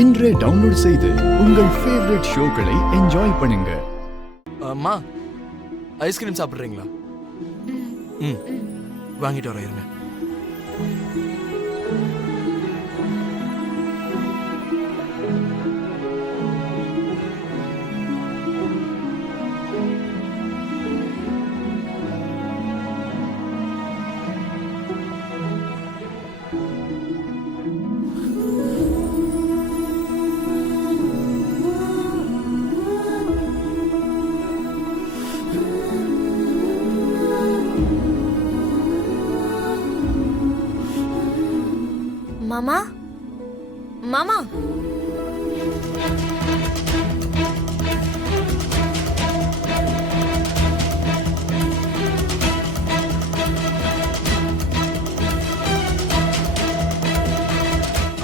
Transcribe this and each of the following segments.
இன்றே டவுன்லோட் செய்து உங்கள் ஃபேவரட் ஷோக்களை என்ஜாய் பண்ணுங்க. அம்மா, ஐஸ்கிரீம் சாப்பிட்றீங்களா? ம், வாங்கிட்டு வர இருங்க. மாமா, மாமா,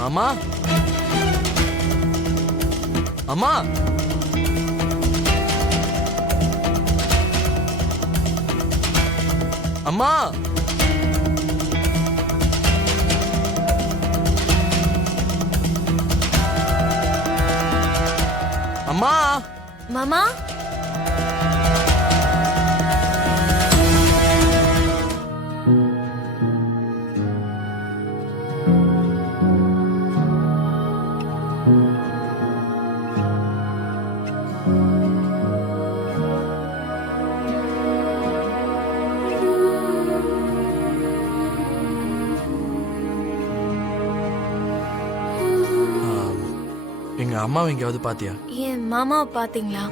அம்மா, அம்மா, அம்மா, அம்மா, மாமா. எங்க அம்மாவை எங்கேயாவது பாத்தியா? என் மாமாவை பாத்தீங்களா?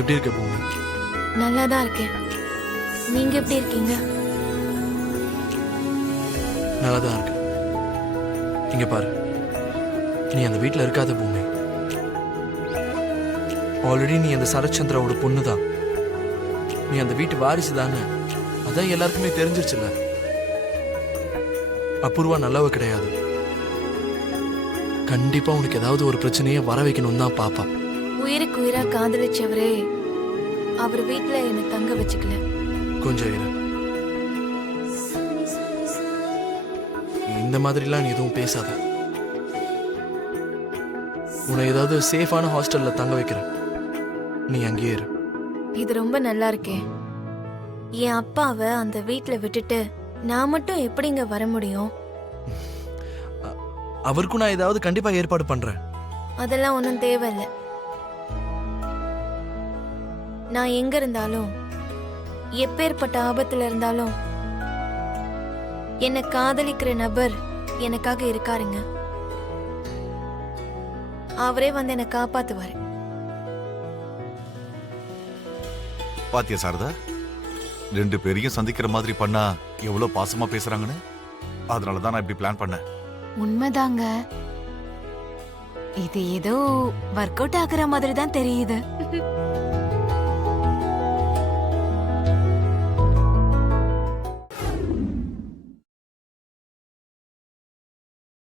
எப்படி இருக்க பூமி? நல்லா தான் இருக்கேன். நீங்க எப்படி இருக்கீங்க? நல்லா தான் இருக்கு. இங்க பாரு, நீ அந்த வீட்டில் இருக்காத பூமி. ஆல்ரெடி நீ அந்த சரச்சந்திராவோட பொண்ணு தான். நீ அந்த வீட்டு வாரிசு தானே, அதான் எல்லாருக்குமே தெரிஞ்சிருச்சுல. அபூர்வா நல்லவ கிடையாது. கண்டிப்பா உனக்கு ஏதாவது ஒரு பிரச்சனையை வர வைக்கணும் தான் பாப்பா. உயிருக்கு உயிரா காதலிச்சவரே அவர் வீட்டுல என்ன தங்க வச்சுக்கல. கொஞ்சம் இரு. இந்த மாதிரிலாம் நீ எதுவும் பேசாத. உன்னை ஏதாவது சேஃபான ஹாஸ்டல்ல தங்க வைக்கிறேன், நீ அங்கேயே இரு. இது ரொம்ப நல்லா இருக்கே. என் அப்பாவை அந்த வீட்டுல விட்டுட்டு நான் மட்டும் எப்படிங்க வர முடியும்? அவருக்கும் நான் ஏதாவது கண்டிப்பா ஏற்பாடு பண்றேன். அதெல்லாம் ஒன்றும் தேவையில்லை. நான் எங்க இருந்தாலும் எப்பேற்பட்ட ஆபத்துல இருந்தாலும் என்னை காதலிக்கிற நபர் எனக்காக இருக்காருங்க. அவரே வந்து என்னை காப்பாத்துவாரு. பாத்தியா சாரதா, ரெண்டு பேரையும் சந்திக்கிற மாதிரி பண்ணா எவ்வளவு பாசமா பேசுறாங்கன்னு. அதனாலதான் நான் இப்படி பிளான் பண்ணேன். உண்மைதாங்க. இது ஏதோ ஒர்க் அவுட் ஆகுற மாதிரி தான் தெரியுது.